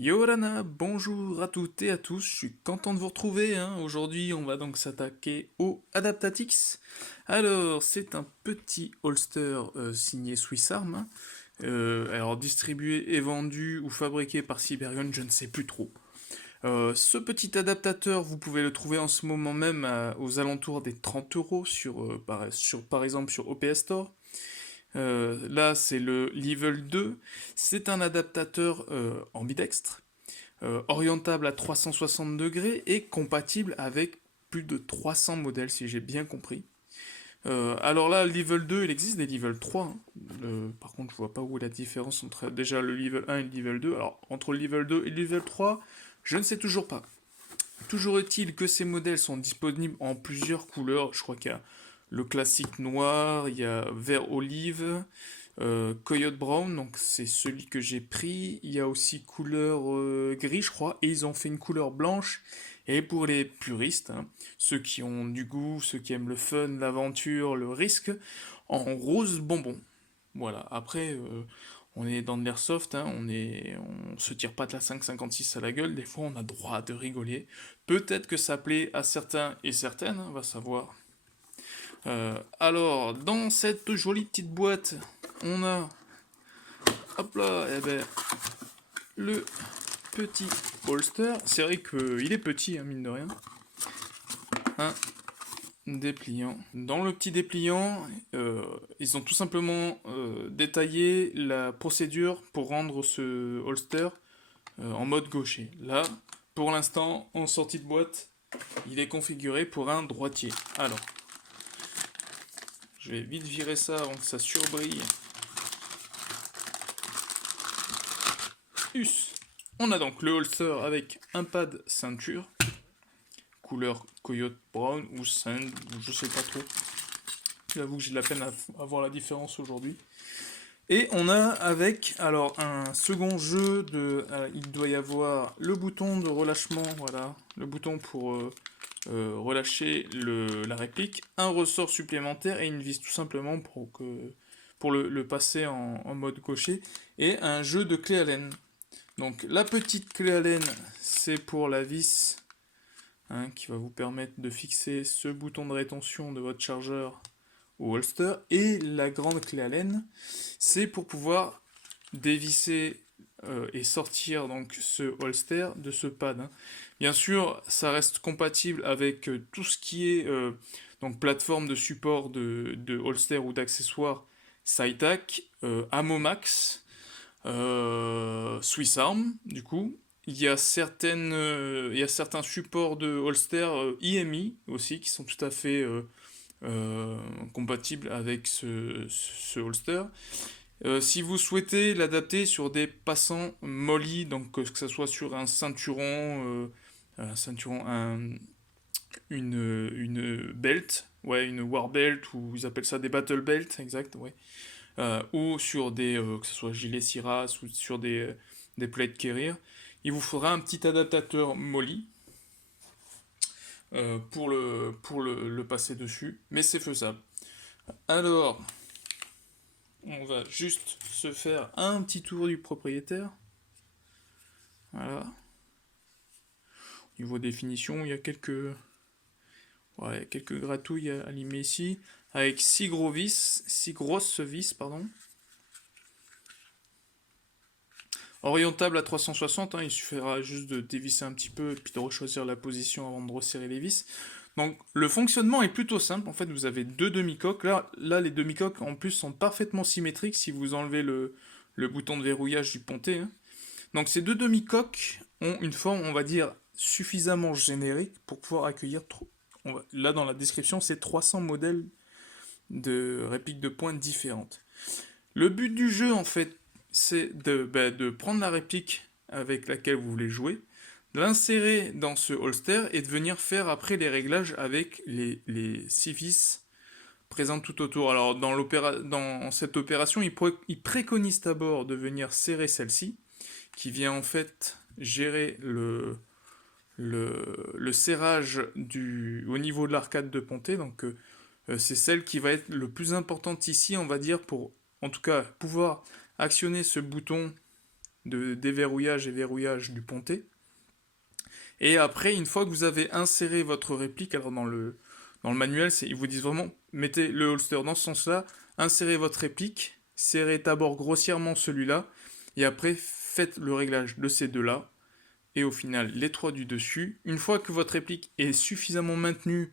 Yorana, bonjour à toutes et à tous, je suis content de vous retrouver, hein. Aujourd'hui, on va donc s'attaquer au Adaptatix. Alors, c'est un petit holster signé Swiss Arm, hein. Alors distribué et vendu ou fabriqué par Siberian, je ne sais plus trop. Ce petit adaptateur, vous pouvez le trouver en ce moment même aux alentours des 30 euros par exemple sur OPS Store. Là, c'est le Level 2. C'est un adaptateur ambidextre, orientable à 360 degrés et compatible avec plus de 300 modèles, si j'ai bien compris. Alors là, le Level 2, il existe des Level 3, hein. Par contre, je vois pas où est la différence entre déjà le Level 1 et le Level 2. Alors, entre le Level 2 et le Level 3, je ne sais toujours pas. Toujours est-il que ces modèles sont disponibles en plusieurs couleurs. Je crois qu'il y a le classique noir, il y a vert olive, Coyote Brown, donc c'est celui que j'ai pris. Il y a aussi couleur gris, je crois, et ils ont fait une couleur blanche. Et pour les puristes, hein, ceux qui ont du goût, ceux qui aiment le fun, l'aventure, le risque, en rose bonbon. Voilà, après, on est dans de l'airsoft, hein, on se tire pas de la 5,56 à la gueule, des fois on a droit de rigoler. Peut-être que ça plaît à certains et certaines, hein, on va savoir. Alors, dans cette jolie petite boîte, on a, hop là, eh ben, le petit holster. C'est vrai qu'il est petit, hein, mine de rien. Un dépliant. Dans le petit dépliant, ils ont tout simplement détaillé la procédure pour rendre ce holster en mode gaucher. Là, pour l'instant, en sortie de boîte, il est configuré pour un droitier. Alors, je vais vite virer ça avant que ça surbrille. Us. On a donc le holster avec un pad ceinture, couleur Coyote Brown ou Sand, je sais pas trop. J'avoue que j'ai de la peine à voir la différence aujourd'hui. Et on a avec alors un second jeu de, il doit y avoir le bouton de relâchement, voilà, le bouton pour relâcher la réplique, un ressort supplémentaire et une vis tout simplement pour le passer en mode cocher, et un jeu de clé Allen. Donc la petite clé Allen, c'est pour la vis, hein, qui va vous permettre de fixer ce bouton de rétention de votre chargeur au holster, et la grande clé Allen, c'est pour pouvoir dévisser et sortir donc ce holster de ce pad, hein. Bien sûr, ça reste compatible avec tout ce qui est donc plateforme de support de holster ou d'accessoires SciTac, Amomax, Swiss Arm, du coup. Il y a certains supports de holster IMI aussi qui sont tout à fait compatibles avec ce holster. Si vous souhaitez l'adapter sur des passants molly, donc que ce soit sur un ceinturon, une belt, ouais, une war belt, ou ils appellent ça des battle belt, exact, ouais. Ou sur que ce soit gilet Siras ou sur des plates Carrier, il vous faudra un petit adaptateur molly pour le passer dessus, mais c'est faisable. Alors, on va juste se faire un petit tour du propriétaire. Voilà. Niveau définition, il y a quelques gratouilles à limer ici, avec 6 grosses vis, pardon. Orientable à 360, hein, il suffira juste de dévisser un petit peu et puis de rechoisir la position avant de resserrer les vis. Donc le fonctionnement est plutôt simple. En fait, vous avez deux demi-coques. Là, les demi-coques en plus sont parfaitement symétriques si vous enlevez le bouton de verrouillage du pontet, hein. Donc ces deux demi-coques ont une forme, on va dire, suffisamment générique pour pouvoir accueillir, là dans la description, c'est 300 modèles de répliques de pointe différentes. Le but du jeu, en fait, c'est de prendre la réplique avec laquelle vous voulez jouer, de l'insérer dans ce holster et de venir faire après les réglages avec les 6 vis présentes tout autour. Alors dans cette opération, il préconise d'abord de venir serrer celle-ci, qui vient en fait gérer le serrage au niveau de l'arcade de Pontet. Donc c'est celle qui va être le plus importante ici, on va dire, pour en tout cas pouvoir actionner ce bouton de déverrouillage et verrouillage du pontet. Et après, une fois que vous avez inséré votre réplique, alors dans le manuel, ils vous disent vraiment, mettez le holster dans ce sens-là, insérez votre réplique, serrez d'abord grossièrement celui-là, et après faites le réglage de ces deux-là, et au final les trois du dessus. Une fois que votre réplique est suffisamment maintenue,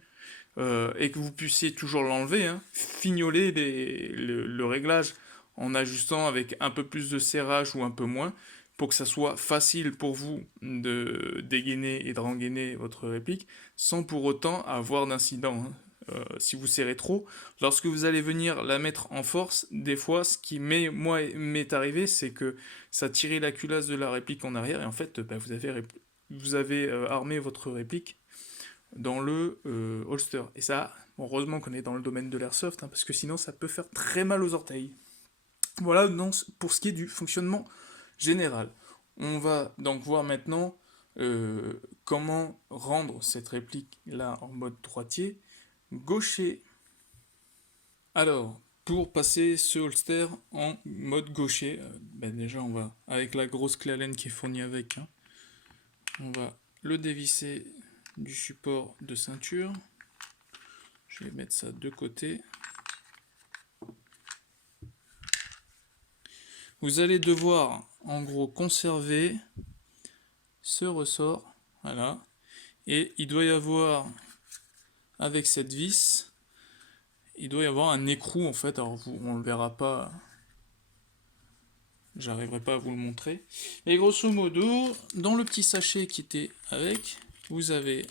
et que vous puissiez toujours l'enlever, hein, fignolez le réglage en ajustant avec un peu plus de serrage ou un peu moins, pour que ça soit facile pour vous de dégainer et de rengainer votre réplique, sans pour autant avoir d'incident, hein. Si vous serrez trop, lorsque vous allez venir la mettre en force, des fois, ce qui m'est arrivé, c'est que ça tirait la culasse de la réplique en arrière, et en fait, bah, vous avez armé votre réplique dans le holster. Et ça, heureusement qu'on est dans le domaine de l'airsoft, hein, parce que sinon ça peut faire très mal aux orteils. Voilà pour ce qui est du fonctionnement général. On va donc voir maintenant comment rendre cette réplique là en mode droitier, gaucher. Alors, pour passer ce holster en mode gaucher, ben déjà on va, avec la grosse clé Allen qui est fournie avec, hein, on va le dévisser du support de ceinture. Je vais mettre ça de côté. Vous allez devoir en gros conserver ce ressort, voilà, et il doit y avoir, avec cette vis, il doit y avoir un écrou en fait, alors on le verra pas, j'arriverai pas à vous le montrer, mais grosso modo, dans le petit sachet qui était avec, vous avez,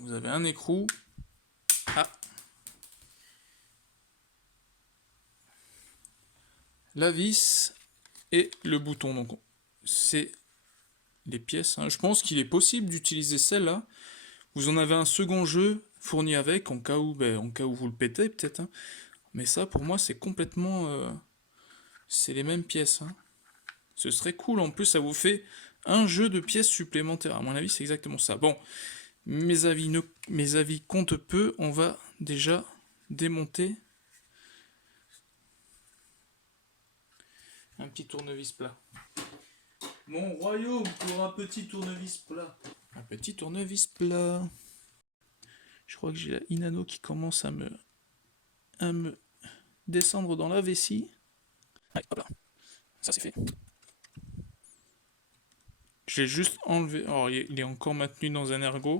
vous avez un écrou, la vis et le bouton, donc c'est les pièces, hein. Je pense qu'il est possible d'utiliser celle-là. Vous en avez un second jeu fourni avec, en cas où vous le pétez peut-être, hein. Mais ça, pour moi, c'est complètement... c'est les mêmes pièces, hein. Ce serait cool, en plus, ça vous fait un jeu de pièces supplémentaires. À mon avis, c'est exactement ça. Bon, mes avis comptent peu. On va déjà démonter un petit tournevis plat. Mon royaume pour un petit tournevis plat. Un petit tournevis plat. Je crois que j'ai la Inano qui commence à me descendre dans la vessie. Allez, hop là. Ça c'est fait. J'ai juste enlevé. Alors il est encore maintenu dans un ergot.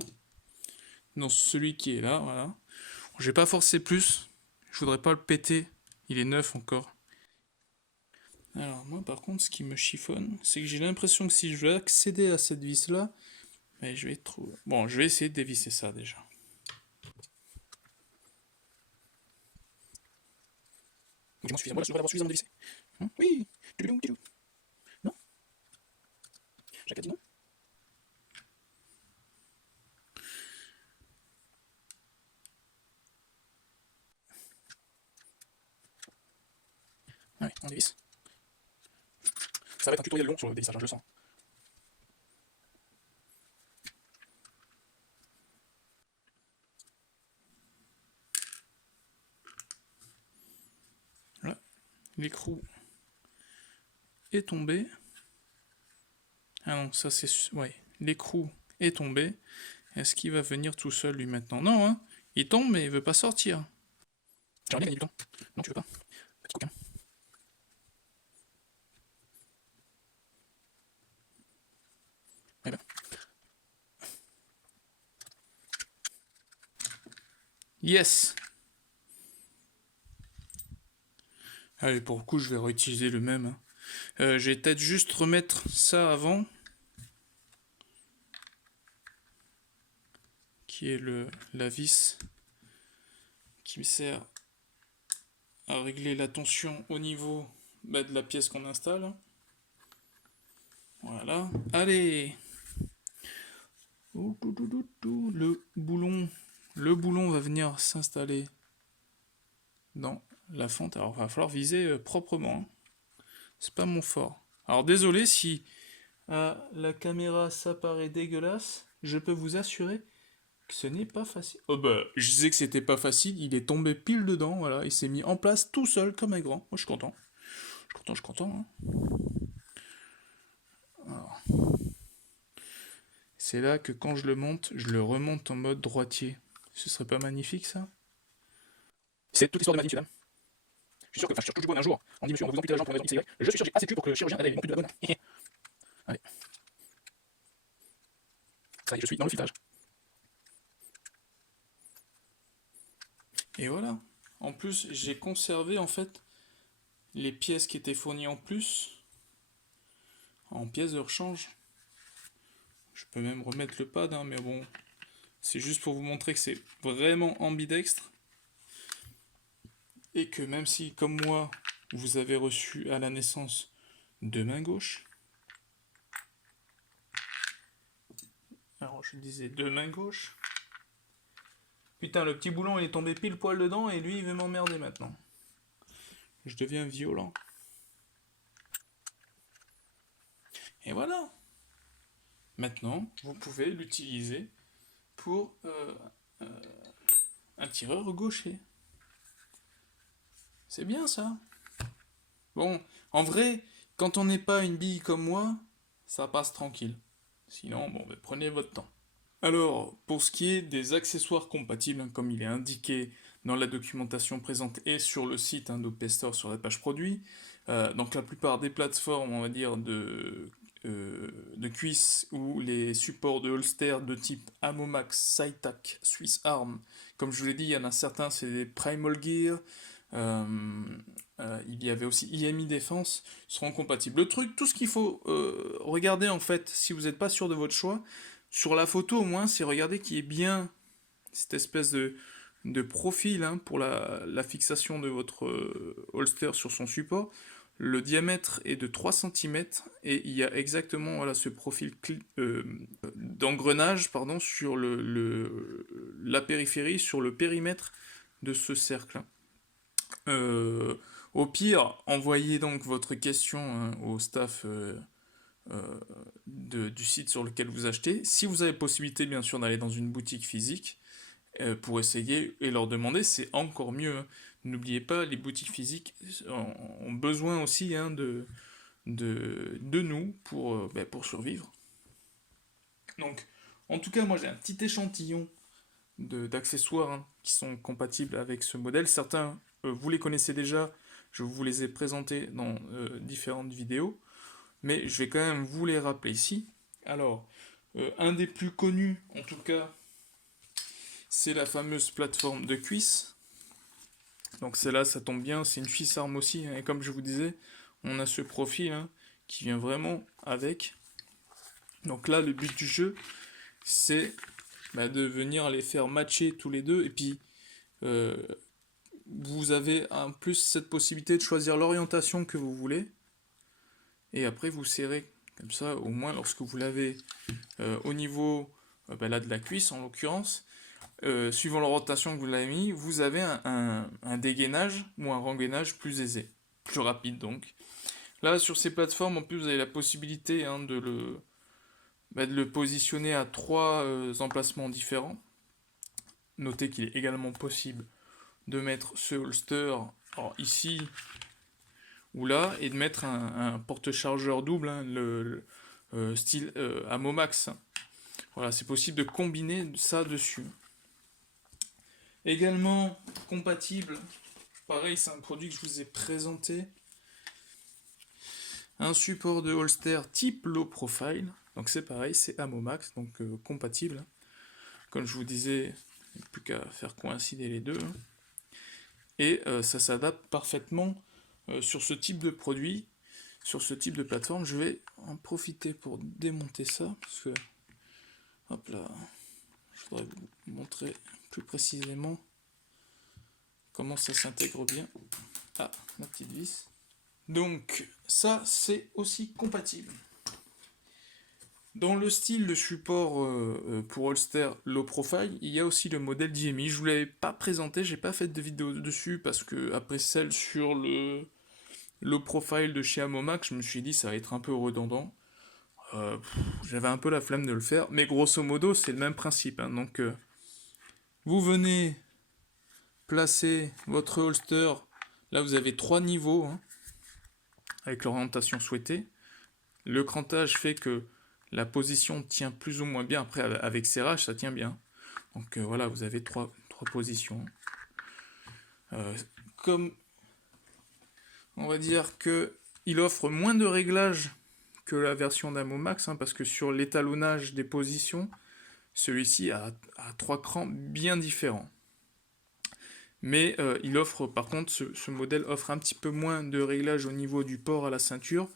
Dans celui qui est là, voilà. Je vais pas forcer plus. Je voudrais pas le péter. Il est neuf encore. Alors moi par contre ce qui me chiffonne, c'est que j'ai l'impression que si je veux accéder à cette vis là, mais je vais trouver. Bon, je vais essayer de dévisser ça déjà. Suffisamment, là, je devrais l'avoir suffisamment dévissé. Oui. Non. Jacques a dit non. Ouais, on dévisse. Ça va être un tutoriel long sur le dévissage, je le sens. Là, l'écrou est tombé. Ah non, ça c'est... Ouais, l'écrou est tombé. Est-ce qu'il va venir tout seul lui maintenant? Non, hein. Il tombe mais il veut pas sortir. J'aimerais bien gagner du temps. Non, tu veux pas. Petit coquin. Eh ben. Yes. Allez, pour le coup, je vais réutiliser le même, hein. Je vais peut-être juste remettre ça avant. Qui est la vis qui me sert à régler la tension au niveau de la pièce qu'on installe. Voilà. Allez. Le boulon va venir s'installer dans la fente. Alors, il va falloir viser proprement, hein. C'est pas mon fort. Alors, désolé si à la caméra ça paraît dégueulasse. Je peux vous assurer que ce n'est pas facile. Oh bah, je disais que c'était pas facile. Il est tombé pile dedans. Voilà. Il s'est mis en place tout seul comme un grand. Moi, je suis content. Je suis content. Alors, c'est là que quand je le monte, je le remonte en mode droitier. Ce serait pas magnifique ça? C'est toute l'histoire de ma vie, monsieur, dame. Je suis sûr que, enfin, je touche du bois un jour. On dit, monsieur, on va vous amputer la jambe pour une raison X, Y. Je suis sûr que j'ai assez de cul pour que le chirurgien réveille non plus de la bonne. Allez. Ça y est, je suis dans le filetage. Et voilà. En plus, j'ai conservé en fait les pièces qui étaient fournies en plus en pièces de rechange. Je peux même remettre le pad, hein, mais bon, c'est juste pour vous montrer que c'est vraiment ambidextre. Et que même si, comme moi, vous avez reçu à la naissance deux mains gauches, alors je disais deux mains gauches, putain, le petit boulon il est tombé pile poil dedans et lui il veut m'emmerder maintenant. Je deviens violent. Et voilà. Maintenant, vous pouvez l'utiliser pour un tireur gaucher. C'est bien ça. Bon, en vrai, quand on n'est pas une bille comme moi, ça passe tranquille. Sinon, bon, ben, prenez votre temps. Alors, pour ce qui est des accessoires compatibles, hein, comme il est indiqué dans la documentation présente et sur le site hein, d'Opestore sur la page produit, donc la plupart des plateformes, on va dire, de cuisse ou les supports de holster de type Amomax, Saitac, Swiss Arm, comme je vous l'ai dit, il y en a certains, c'est des Primal Gear, euh, il y avait aussi IMI Défense, seront compatibles. Le truc, tout ce qu'il faut regarder en fait, si vous n'êtes pas sûr de votre choix, sur la photo au moins, c'est regarder qu'il y ait bien cette espèce de profil hein, pour la fixation de votre holster sur son support. Le diamètre est de 3 cm et il y a exactement voilà, ce profil d'engrenage pardon, sur la périphérie, sur le périmètre de ce cercle. Au pire, envoyez donc votre question hein, au staff du site sur lequel vous achetez. Si vous avez possibilité, bien sûr, d'aller dans une boutique physique pour essayer et leur demander, c'est encore mieux. Hein. N'oubliez pas, les boutiques physiques ont besoin aussi hein, de nous pour survivre. Donc, en tout cas, moi j'ai un petit échantillon d'accessoires hein, qui sont compatibles avec ce modèle. Certains, vous les connaissez déjà, je vous les ai présentés dans différentes vidéos, mais je vais quand même vous les rappeler ici. Alors, un des plus connus, en tout cas, c'est la fameuse plateforme de cuisse. Donc celle-là, ça tombe bien, c'est une Swiss Arm aussi, hein, et comme je vous disais, on a ce profil hein, qui vient vraiment avec. Donc là, le but du jeu, c'est de venir les faire matcher tous les deux, et puis vous avez en plus cette possibilité de choisir l'orientation que vous voulez, et après vous serrez comme ça, au moins lorsque vous l'avez au niveau là, de la cuisse en l'occurrence, suivant l'orientation que vous l'avez mis, vous avez un dégainage ou un rengainage plus aisé, plus rapide donc. Là sur ces plateformes en plus vous avez la possibilité hein, de le positionner à 3 emplacements différents. Notez qu'il est également possible de mettre ce holster ici ou là et de mettre un porte-chargeur double, hein, le style Amomax. Voilà, c'est possible de combiner ça dessus. Également compatible, pareil, c'est un produit que je vous ai présenté. Un support de holster type low profile. Donc c'est pareil, c'est Amomax, donc compatible. Comme je vous disais, il n'y a plus qu'à faire coïncider les deux. Hein. Et ça s'adapte parfaitement sur ce type de produit, sur ce type de plateforme. Je vais en profiter pour démonter ça, parce que, hop là, je voudrais vous montrer plus précisément comment ça s'intègre bien. Ah, la petite vis. Donc, ça, c'est aussi compatible. Dans le style de support pour holster low profile, il y a aussi le modèle DMI. Je ne vous l'avais pas présenté, j'ai pas fait de vidéo dessus parce que après celle sur le low profile de chez Amomax, je me suis dit ça va être un peu redondant. J'avais un peu la flemme de le faire, mais grosso modo c'est le même principe. Hein. Donc vous venez placer votre holster, là vous avez 3 niveaux. Hein. avec l'orientation souhaitée. Le crantage fait que la position tient plus ou moins bien. Après, avec serrage, ça tient bien. Donc voilà, vous avez trois positions. Comme on va dire que il offre moins de réglages que la version d'Amomax, hein, parce que sur l'étalonnage des positions, celui-ci a 3 crans bien différents. Mais il offre, par contre, ce modèle offre un petit peu moins de réglages au niveau du port à la ceinture.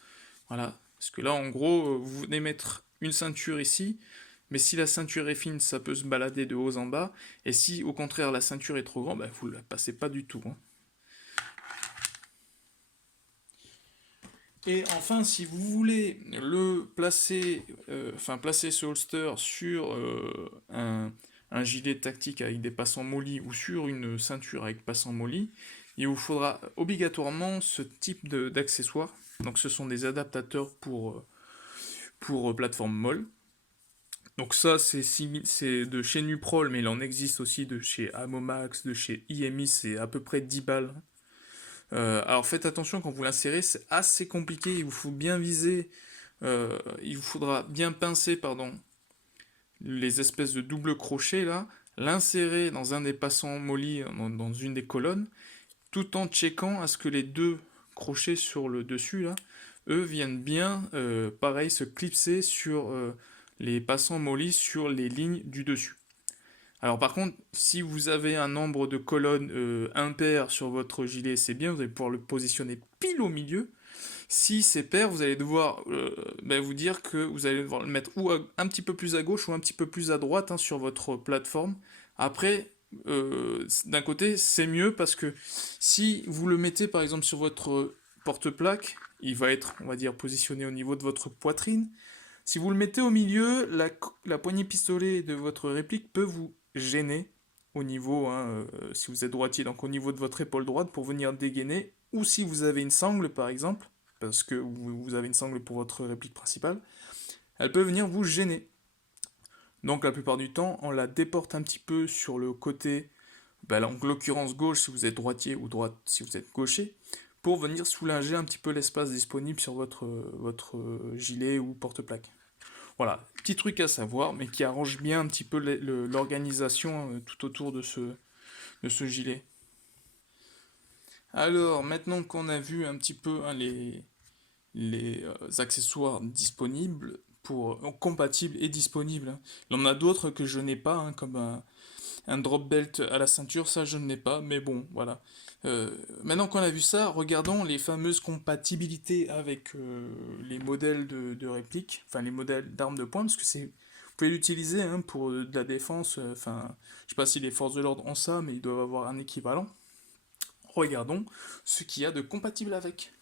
Voilà, parce que là, en gros, vous venez mettre une ceinture ici, mais si la ceinture est fine, ça peut se balader de haut en bas. Et si, au contraire, la ceinture est trop grande, bah, vous ne la passez pas du tout, hein. Et enfin, si vous voulez le placer, placer ce holster sur un gilet tactique avec des passants mollys ou sur une ceinture avec passants mollys, il vous faudra obligatoirement ce type d'accessoires. Donc ce sont des adaptateurs pour plateforme molle. Donc ça, c'est de chez Nuprol, mais il en existe aussi de chez Amomax, de chez IMI, c'est à peu près 10 balles. Alors faites attention quand vous l'insérez, c'est assez compliqué, il vous faut bien viser, il vous faudra bien pincer, pardon, les espèces de double crochets là, l'insérer dans un des passants mollys, dans une des colonnes, tout en checkant à ce que les deux crochets sur le dessus là, eux viennent bien, pareil, se clipser sur les passants mollys sur les lignes du dessus. Alors par contre, si vous avez un nombre de colonnes impair sur votre gilet, c'est bien, vous allez pouvoir le positionner pile au milieu. Si c'est pair, vous allez devoir vous dire que vous allez devoir le mettre ou un petit peu plus à gauche ou un petit peu plus à droite, hein, sur votre plateforme. Après, d'un côté, c'est mieux parce que si vous le mettez par exemple sur votre porte-plaque, il va être, on va dire, positionné au niveau de votre poitrine. Si vous le mettez au milieu, la poignée pistolet de votre réplique peut vous gêner au niveau, hein, si vous êtes droitier, donc au niveau de votre épaule droite pour venir dégainer, ou si vous avez une sangle par exemple, parce que vous avez une sangle pour votre réplique principale, elle peut venir vous gêner. Donc la plupart du temps, on la déporte un petit peu sur le côté, en l'occurrence gauche si vous êtes droitier ou droite si vous êtes gaucher, pour venir soulager un petit peu l'espace disponible sur votre gilet ou porte-plaque. Voilà, petit truc à savoir, mais qui arrange bien un petit peu l'organisation tout autour de ce gilet. Alors, maintenant qu'on a vu un petit peu, hein, les accessoires disponibles, compatibles et disponibles, hein. Il y en a d'autres que je n'ai pas, hein, comme un drop belt à la ceinture, ça je ne l'ai pas, mais bon, voilà. Maintenant qu'on a vu ça, regardons les fameuses compatibilités avec les modèles de réplique, enfin les modèles d'armes de poing, parce que vous pouvez l'utiliser, hein, pour de la défense, je sais pas si les forces de l'ordre ont ça, mais ils doivent avoir un équivalent. Regardons ce qu'il y a de compatible avec.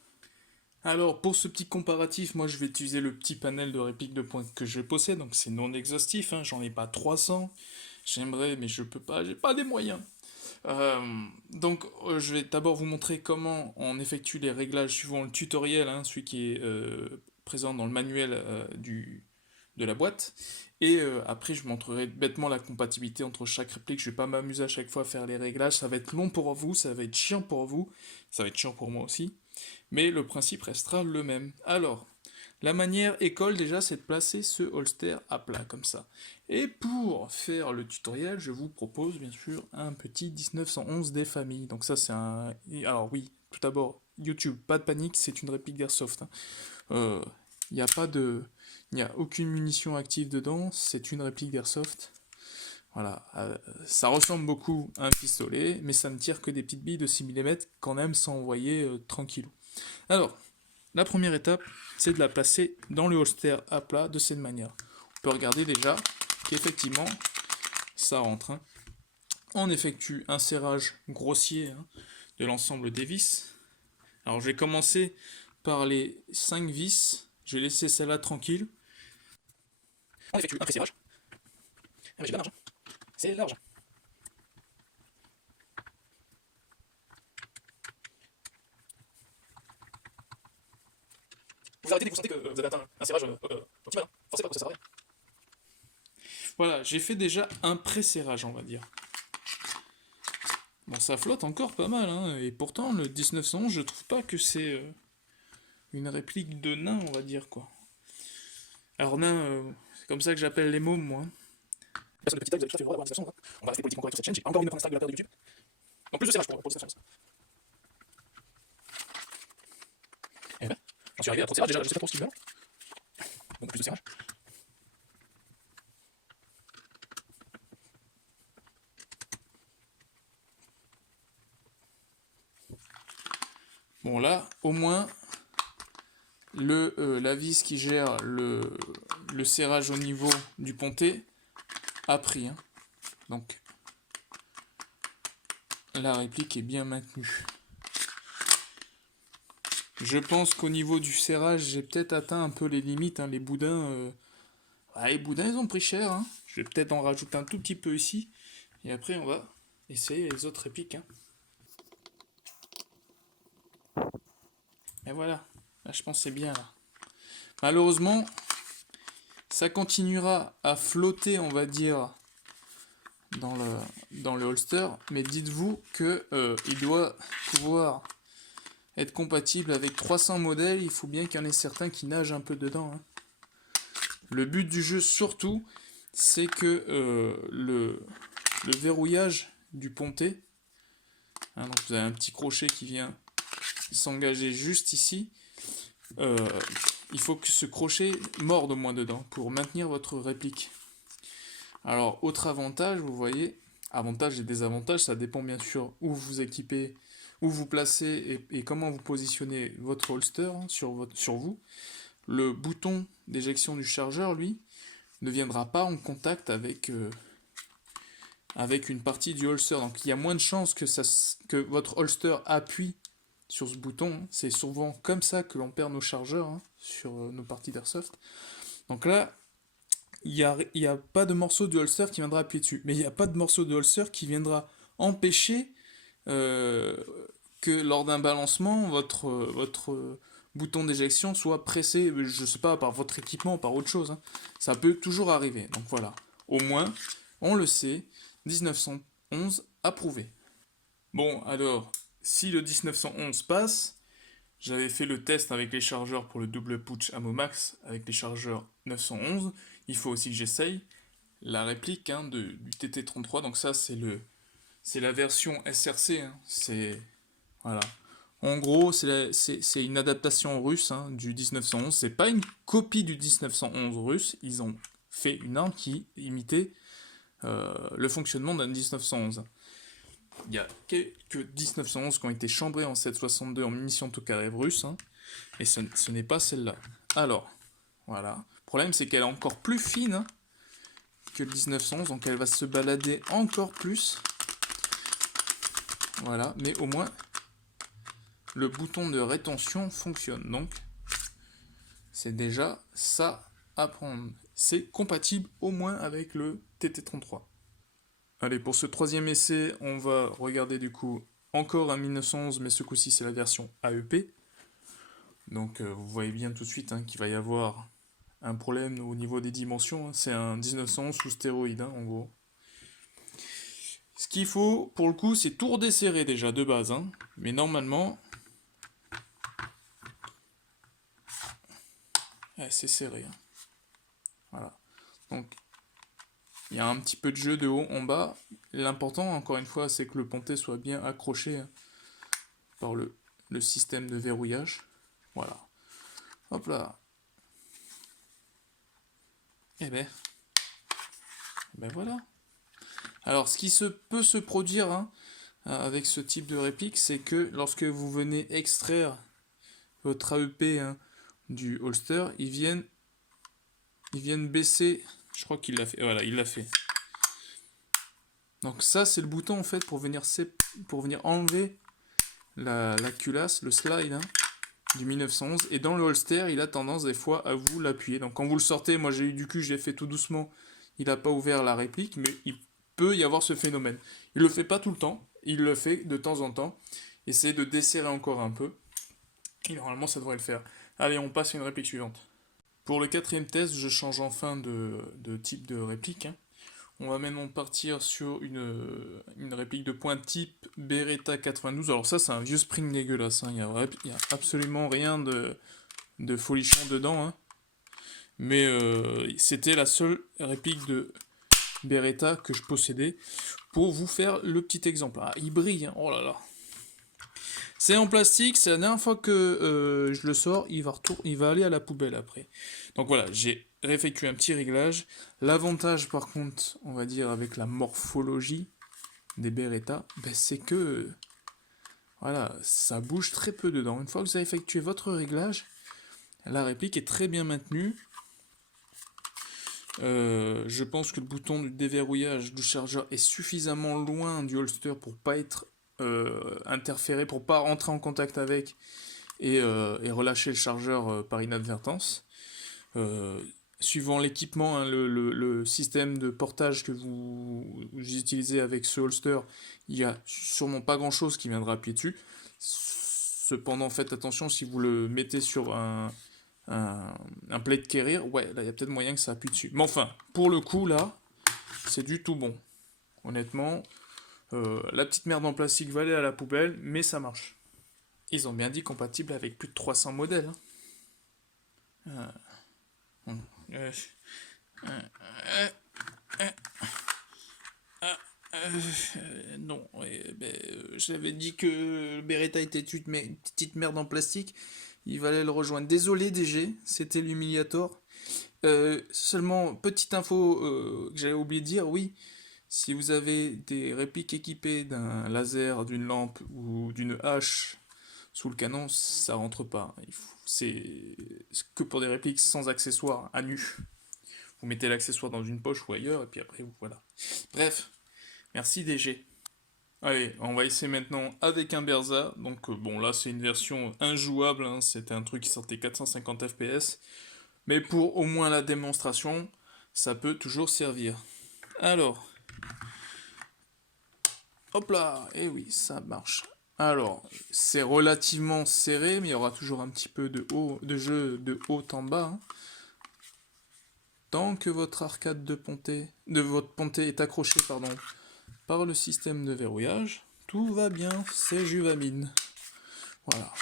Alors, pour ce petit comparatif, moi je vais utiliser le petit panel de réplique de pointe que je possède, donc c'est non exhaustif, hein, j'en ai pas 300. J'aimerais, mais je peux pas, j'ai pas les moyens. Je vais d'abord vous montrer comment on effectue les réglages suivant le tutoriel, hein, celui qui est présent dans le manuel de la boîte. Et après, je vous montrerai bêtement la compatibilité entre chaque réplique. Je vais pas m'amuser à chaque fois à faire les réglages. Ça va être long pour vous, ça va être chiant pour vous, ça va être chiant pour moi aussi. Mais le principe restera le même. Alors, la manière école déjà, c'est de placer ce holster à plat comme ça. Et pour faire le tutoriel, je vous propose bien sûr un petit 1911 des familles. Donc ça c'est un... Alors oui, tout d'abord, YouTube, pas de panique, c'est une réplique d'Airsoft, hein. Il n'y a pas de... Il n'y a aucune munition active dedans, c'est une réplique d'Airsoft. Voilà, ça ressemble beaucoup à un pistolet, mais ça ne tire que des petites billes de 6 mm quand même sans envoyer tranquillou. Alors, la première étape, c'est de la placer dans le holster à plat de cette manière. On peut regarder déjà qu'effectivement, ça rentre, hein. On effectue un serrage grossier, hein, de l'ensemble des vis. Alors je vais commencer par les 5 vis. Je vais laisser celle-là tranquille. On effectue un pré-serrage. Ah mais j'ai de la marge, hein. C'est large. Vous arrêtez dès que vous sentez que vous avez atteint un serrage optimal, hein. Forcez pas, ça sert à rien. Voilà, j'ai fait déjà un pré-serrage, on va dire. Bon, ça flotte encore pas mal, hein, et pourtant le 1911, je trouve pas que c'est une réplique de nain, on va dire, quoi. Alors nain, c'est comme ça que j'appelle les mômes, moi. Personne de petit taille, vous allez tout à fait avoir des situations, hein. On va rester politiquement correct sur cette chaîne, j'ai pas encore envie de me prendre un strike de la part de YouTube. Donc plus de serrage pour cette chance. Et ben, j'en suis arrivé à trop de serrage, déjà je sais pas trop ce qu'il veut. Donc plus de serrage. Bon là, au moins, la vis qui gère le serrage au niveau du pontet a pris, hein. Donc la réplique est bien maintenue. Je pense qu'au niveau du serrage, j'ai peut-être atteint un peu les limites, hein. Les boudins, les boudins, ils ont pris cher, hein. Je vais peut-être en rajouter un tout petit peu ici. Et après, on va essayer les autres répliques, hein. Et voilà. Là, je pense que c'est bien, là. Malheureusement, ça continuera à flotter, on va dire, dans le holster. Mais dites-vous que il doit pouvoir être compatible avec 300 modèles. Il faut bien qu'il y en ait certains qui nagent un peu dedans, hein. Le but du jeu, surtout, c'est que le verrouillage du pontet, hein, donc vous avez un petit crochet qui vient s'engager juste ici, il faut que ce crochet morde au moins dedans pour maintenir votre réplique. Alors, autre avantage, vous voyez, avantages et désavantages, ça dépend bien sûr où vous équipez, où vous placez et comment vous positionnez votre holster, hein, sur vous. Le bouton d'éjection du chargeur, lui, ne viendra pas en contact avec une partie du holster. Donc il y a moins de chances que votre holster appuie sur ce bouton. C'est souvent comme ça que l'on perd nos chargeurs, hein, sur nos parties d'airsoft. Donc là, il y a pas de morceau de holster qui viendra appuyer dessus. Mais il n'y a pas de morceau de holster qui viendra empêcher que lors d'un balancement, votre bouton d'éjection soit pressé, je sais pas, par votre équipement, par autre chose, hein. Ça peut toujours arriver. Donc voilà. Au moins, on le sait, 1911 approuvé. Bon, alors, si le 1911 passe, j'avais fait le test avec les chargeurs pour le double putsch Ammo Max avec les chargeurs 911. Il faut aussi que j'essaye la réplique, hein, du TT33. Donc ça, c'est la version SRC, hein. Voilà. En gros, c'est une adaptation russe, hein, du 1911. C'est pas une copie du 1911 russe. Ils ont fait une arme qui imitait le fonctionnement d'un 1911. Il y a quelques 1911 qui ont été chambrés en 7,62 en munitions Tokarev russe, hein, et ce n'est pas celle-là. Alors, voilà. Le problème, c'est qu'elle est encore plus fine, hein, que le 1911, donc elle va se balader encore plus. Voilà, mais au moins, le bouton de rétention fonctionne. Donc, c'est déjà ça à prendre. C'est compatible au moins avec le TT33. Allez, pour ce troisième essai, on va regarder du coup encore un 1911, mais ce coup-ci c'est la version AEP. Donc vous voyez bien tout de suite, hein, qu'il va y avoir un problème au niveau des dimensions, hein. C'est un 1911 sous stéroïde, hein, en gros. Ce qu'il faut, pour le coup, c'est tout redesserrer déjà de base, hein. Mais normalement, c'est serré, hein. Voilà. Donc, il y a un petit peu de jeu de haut en bas. L'important, encore une fois, c'est que le pontet soit bien accroché, hein, par le système de verrouillage. Voilà. Hop là. Et ben voilà. Alors, ce qui peut se produire, hein, avec ce type de réplique, c'est que lorsque vous venez extraire votre AEP, hein, du holster, ils viennent baisser. Je crois qu'il l'a fait. Voilà, il l'a fait. Donc ça, c'est le bouton en fait pour venir enlever la culasse, le slide, hein, du 1911. Et dans le holster, il a tendance des fois à vous l'appuyer. Donc quand vous le sortez, moi j'ai eu du cul, j'ai fait tout doucement. Il n'a pas ouvert la réplique, mais il peut y avoir ce phénomène. Il le fait pas tout le temps, il le fait de temps en temps. Essayez de desserrer encore un peu. Et normalement, ça devrait le faire. Allez, on passe à une réplique suivante. Pour le quatrième test, je change enfin de type de réplique, hein. On va maintenant partir sur une réplique de point type Beretta 92. Alors ça, c'est un vieux spring dégueulasse, hein. Il y a absolument rien de de folichon dedans, hein. Mais c'était la seule réplique de Beretta que je possédais pour vous faire le petit exemple. Ah, il brille, hein. Oh là là. C'est en plastique, c'est la dernière fois que je le sors, il va aller à la poubelle après. Donc voilà, j'ai réeffectué un petit réglage. L'avantage par contre, on va dire avec la morphologie des Beretta, ben, c'est que voilà, ça bouge très peu dedans. Une fois que vous avez effectué votre réglage, la réplique est très bien maintenue. Je pense que le bouton de déverrouillage du chargeur est suffisamment loin du holster pour pas être interféré, pour pas rentrer en contact avec et relâcher le chargeur par inadvertance. Suivant l'équipement, hein, le système de portage que vous utilisez avec ce holster, il n'y a sûrement pas grand chose qui viendra appuyer dessus. Cependant, faites attention si vous le mettez sur un plate carrier, ouais, là il y a peut-être moyen que ça appuie dessus. Mais enfin, pour le coup, là, c'est du tout bon. Honnêtement, la petite merde en plastique va aller à la poubelle, mais ça marche. Ils ont bien dit compatible avec plus de 300 modèles, hein. Euh, non, j'avais dit que le Beretta était une petite merde en plastique. Il valait le rejoindre. Désolé DG, c'était l'humiliator. Seulement, petite info que j'avais oublié de dire, oui, si vous avez des répliques équipées d'un laser, d'une lampe ou d'une hache sous le canon, ça rentre pas. C'est que pour des répliques sans accessoires à nu. Vous mettez l'accessoire dans une poche ou ailleurs, et puis après, voilà. Bref, merci DG. Allez, on va essayer maintenant avec un Berza. Donc bon, là c'est une version injouable, hein. C'était un truc qui sortait 450 fps. Mais pour au moins la démonstration, ça peut toujours servir. Alors, hop là, et oui, ça marche. Alors, c'est relativement serré, mais il y aura toujours un petit peu de jeu de haut en bas, hein. Tant que votre arcade de votre ponté est accroché, pardon, par le système de verrouillage, tout va bien, c'est Juvamine. Voilà.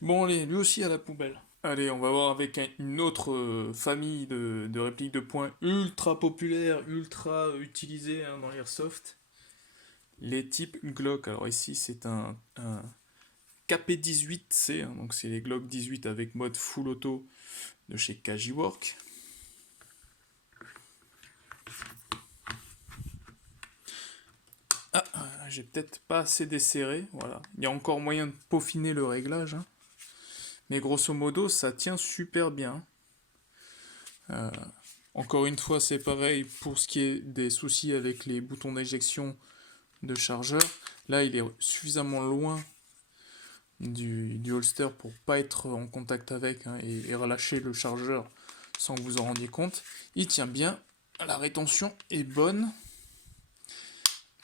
Bon allez, lui aussi à la poubelle. Allez, on va voir avec une autre famille de répliques de points ultra populaires, ultra utilisées, hein, dans l'airsoft. Les types Glock. Alors ici c'est un KP18C, hein, donc c'est les Glock 18 avec mode full auto de chez Kajiwork. Ah, j'ai peut-être pas assez desserré, voilà. Il y a encore moyen de peaufiner le réglage, hein. Mais grosso modo, ça tient super bien. Encore une fois, c'est pareil pour ce qui est des soucis avec les boutons d'éjection de chargeur. Là, il est suffisamment loin du holster pour pas être en contact avec, hein, et relâcher le chargeur sans que vous en rendiez compte. Il tient bien, la rétention est bonne.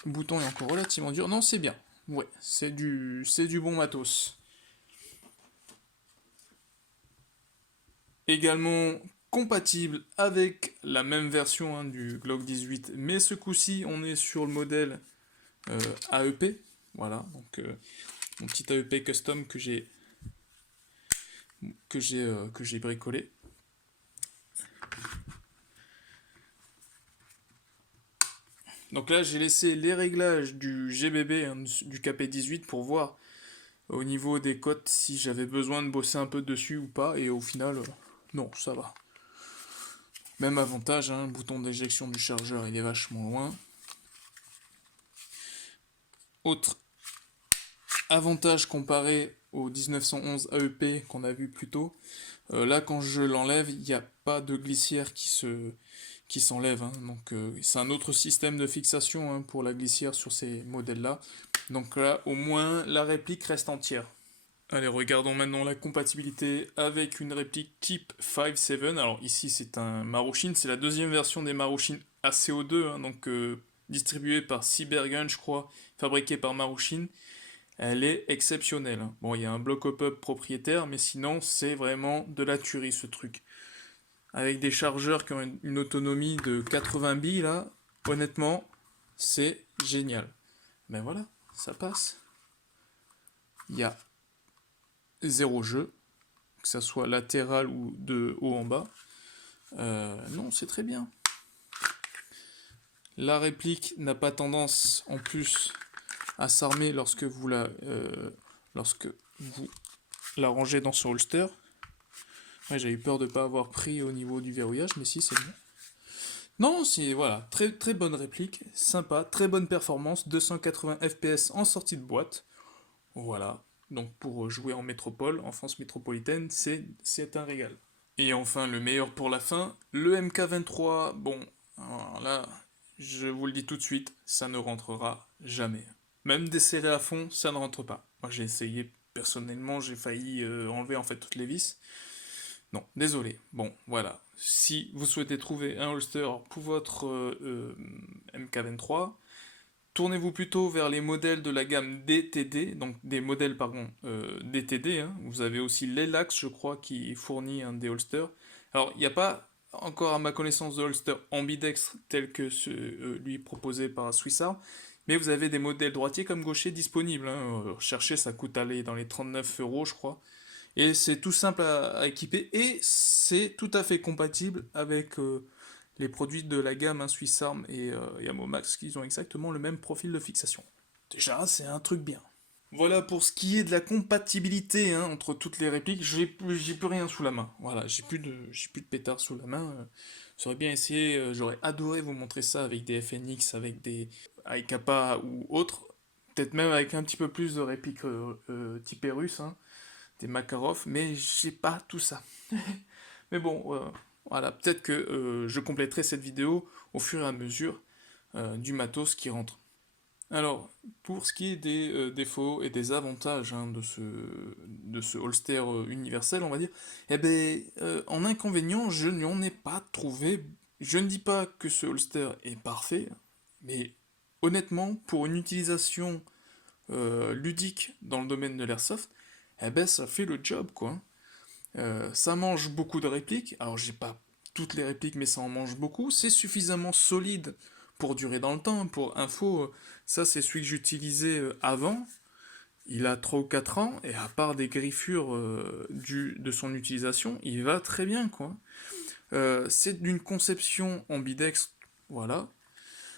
Le bouton est encore relativement dur. Non, c'est bien. Ouais, c'est du bon matos. Également compatible avec la même version, hein, du Glock 18, mais ce coup-ci, on est sur le modèle AEP. Voilà, donc mon petit AEP custom que j'ai bricolé. Donc là, j'ai laissé les réglages du GBB, hein, du KP18 pour voir au niveau des cotes si j'avais besoin de bosser un peu dessus ou pas, et au final, non, ça va. Même avantage, hein, le bouton d'éjection du chargeur, il est vachement loin. Autre avantage comparé au 1911 AEP qu'on a vu plus tôt, là quand je l'enlève, il n'y a pas de glissière qui s'enlève, hein. Donc c'est un autre système de fixation, hein, pour la glissière sur ces modèles-là. Donc là, au moins, la réplique reste entière. Allez, regardons maintenant la compatibilité avec une réplique Keep 5.7. Alors ici, c'est un Marushin, c'est la deuxième version des Marushin ACO2, hein, donc distribuée par Cybergun, je crois, fabriquée par Marushin. Elle est exceptionnelle, hein. Bon, il y a un bloc hop-up propriétaire, mais sinon, c'est vraiment de la tuerie, ce truc. Avec des chargeurs qui ont une autonomie de 80 billes, là, honnêtement, c'est génial. Mais voilà, ça passe. Il y a zéro jeu, que ça soit latéral ou de haut en bas. Non, c'est très bien. La réplique n'a pas tendance en plus à s'armer lorsque vous la rangez dans ce holster. Ouais, j'ai eu peur de ne pas avoir pris au niveau du verrouillage, mais si, c'est bon. Non, c'est voilà, très très bonne réplique, sympa, très bonne performance, 280 FPS en sortie de boîte. Voilà, donc pour jouer en métropole, en France métropolitaine, c'est un régal. Et enfin, le meilleur pour la fin, le MK23. Bon, alors là, je vous le dis tout de suite, ça ne rentrera jamais. Même desserré à fond, ça ne rentre pas. Moi j'ai essayé personnellement, j'ai failli enlever en fait toutes les vis. Non, désolé. Bon, voilà. Si vous souhaitez trouver un holster pour votre MK23, tournez-vous plutôt vers les modèles de la gamme DTD, donc des modèles, pardon, DTD. Hein. Vous avez aussi l'Elax, je crois, qui fournit un des holsters. Alors, il n'y a pas encore, à ma connaissance, de holster ambidextre tel que celui proposé par Swissarm, mais vous avez des modèles droitiers comme gauchers disponibles. Hein. Chercher, ça coûte aller dans les 39 €, je crois. Et c'est tout simple à équiper et c'est tout à fait compatible avec les produits de la gamme Swissarm et Yamomax qui ont exactement le même profil de fixation. Déjà, c'est un truc bien. Voilà pour ce qui est de la compatibilité hein, entre toutes les répliques, j'ai plus rien sous la main. Voilà, j'ai plus de pétard sous la main. J'aurais bien essayé, j'aurais adoré vous montrer ça avec des FNX, avec des Aikapa ou autres. Peut-être même avec un petit peu plus de répliques typées russes. Hein, des Makarov, mais j'ai pas tout ça. Mais bon, voilà, peut-être que je compléterai cette vidéo au fur et à mesure du matos qui rentre. Alors, pour ce qui est des défauts et des avantages hein, de ce holster universel, on va dire, eh ben, en inconvénient, je n'en ai pas trouvé. Je ne dis pas que ce holster est parfait, mais honnêtement, pour une utilisation ludique dans le domaine de l'airsoft, eh ben ça fait le job quoi. Ça mange beaucoup de répliques, alors j'ai pas toutes les répliques mais ça en mange beaucoup, c'est suffisamment solide pour durer dans le temps, pour info, ça c'est celui que j'utilisais avant, il a 3 ou 4 ans, et à part des griffures de son utilisation, il va très bien quoi. C'est d'une conception ambidextre, voilà,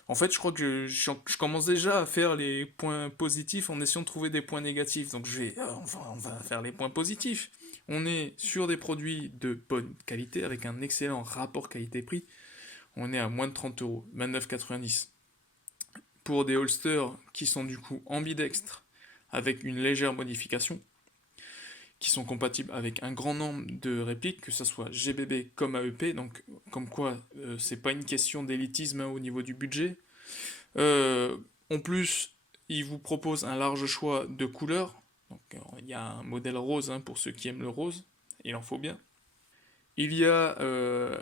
en fait, je crois que je commence déjà à faire les points positifs en essayant de trouver des points négatifs. Donc on va faire les points positifs. On est sur des produits de bonne qualité avec un excellent rapport qualité-prix. On est à moins de 30 €, 29,90. Pour des holsters qui sont du coup ambidextres avec une légère modification, qui sont compatibles avec un grand nombre de répliques, que ce soit GBB comme AEP, donc comme quoi c'est pas une question d'élitisme hein, au niveau du budget. En plus, il vous propose un large choix de couleurs. Donc, il y a un modèle rose hein, pour ceux qui aiment le rose, il en faut bien. Il y a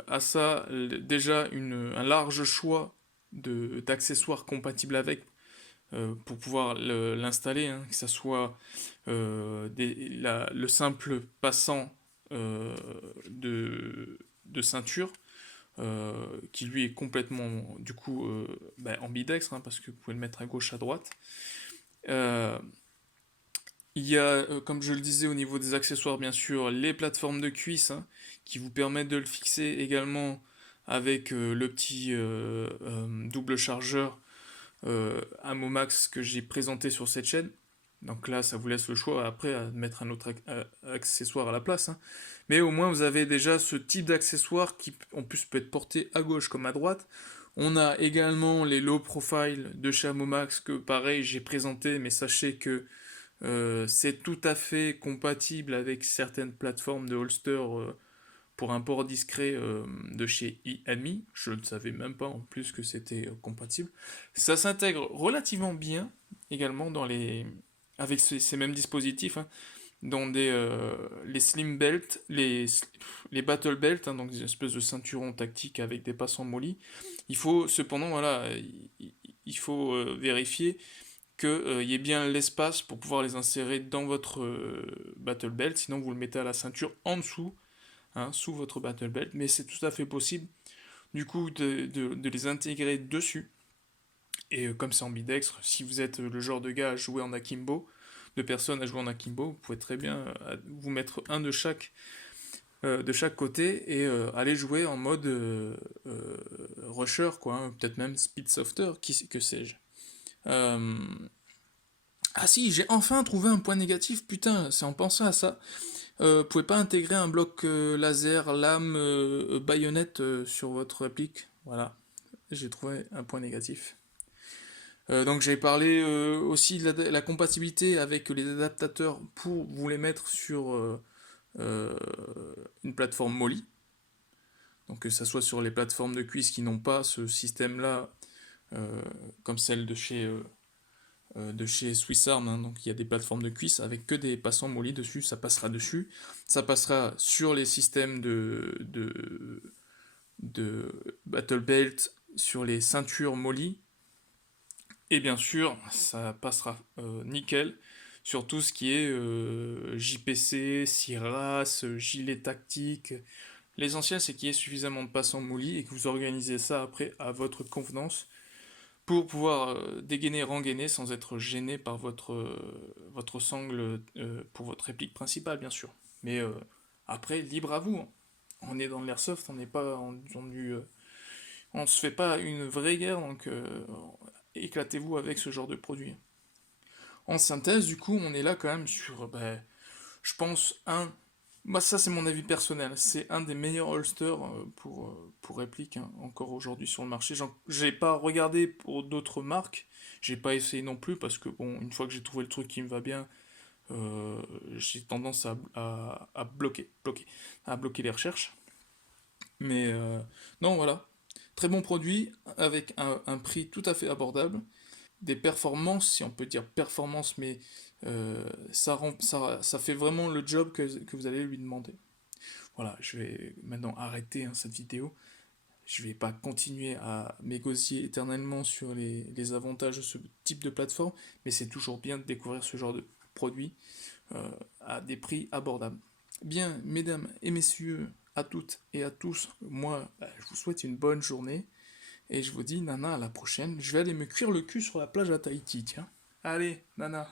à ça déjà un large choix d'accessoires compatibles avec pour pouvoir l'installer, hein, que ce soit le simple passant de ceinture, qui lui est complètement du coup ambidextre, hein, parce que vous pouvez le mettre à gauche, à droite. Il y a, comme je le disais, au niveau des accessoires, bien sûr, les plateformes de cuisse hein, qui vous permettent de le fixer également avec le petit double chargeur Amomax que j'ai présenté sur cette chaîne. Donc là, ça vous laisse le choix après à mettre un autre accessoire à la place. Hein. Mais au moins, vous avez déjà ce type d'accessoire qui, en plus, peut être porté à gauche comme à droite. On a également les low profile de chez Amomax que, pareil, j'ai présenté, mais sachez que c'est tout à fait compatible avec certaines plateformes de holster pour un port discret de chez iAmi. Je ne savais même pas en plus que c'était compatible. Ça s'intègre relativement bien également avec ces mêmes dispositifs hein, dans les slim belts, les battle belts, hein, donc des espèces de ceinturons tactiques avec des passants mollis. Il faut cependant, voilà, il faut vérifier qu'il y ait bien l'espace pour pouvoir les insérer dans votre battle belt, sinon vous le mettez à la ceinture en dessous, hein, sous votre battle belt, mais c'est tout à fait possible du coup de les intégrer dessus. Et comme c'est ambidextre, si vous êtes le genre de gars à jouer en akimbo, de personnes à jouer en akimbo, vous pouvez très bien vous mettre un de chaque côté et aller jouer en mode rusher, quoi, hein, peut-être même speed softer, que sais-je. Euh, Ah si, j'ai enfin trouvé un point négatif, putain, c'est en pensant à ça. Vous pouvez pas intégrer un bloc laser, lame, baïonnette sur votre réplique. Voilà, j'ai trouvé un point négatif. Donc j'ai parlé aussi de la compatibilité avec les adaptateurs pour vous les mettre sur euh, une plateforme Molly. Donc que ça soit sur les plateformes de cuisse qui n'ont pas ce système-là, euh, comme celle de chez Swissarm, hein. Donc il y a des plateformes de cuisse avec que des passants Molly dessus, ça passera dessus. Ça passera sur les systèmes de Battle Belt, sur les ceintures Molly. Et bien sûr, ça passera nickel sur tout ce qui est JPC, SIRAS, gilet tactique. L'essentiel, c'est qu'il y ait suffisamment de passants Molly et que vous organisez ça après à votre convenance pour pouvoir dégainer, rengainer sans être gêné par votre sangle pour votre réplique principale, bien sûr. Mais après, libre à vous, hein. On est dans l'airsoft, on n'est pas on se fait pas une vraie guerre, donc éclatez-vous avec ce genre de produit. En synthèse, du coup, on est là quand même sur, ben, je pense, bah ça c'est mon avis personnel, c'est un des meilleurs holsters pour réplique, hein, encore aujourd'hui sur le marché. J'ai pas regardé pour d'autres marques, j'ai pas essayé non plus parce que bon, une fois que j'ai trouvé le truc qui me va bien, j'ai tendance à à bloquer les recherches. Mais non, voilà, très bon produit avec un prix tout à fait abordable, des performances, si on peut dire performance, mais ça fait vraiment le job que vous allez lui demander. Voilà, je vais maintenant arrêter hein, cette vidéo. Je vais pas continuer à m'égosier éternellement sur les avantages de ce type de plateforme, mais c'est toujours bien de découvrir ce genre de produit à des prix abordables. Bien, mesdames et messieurs, à toutes et à tous, moi, je vous souhaite une bonne journée et je vous dis, Nana, à la prochaine. Je vais aller me cuire le cul sur la plage à Tahiti, tiens. Allez, Nana.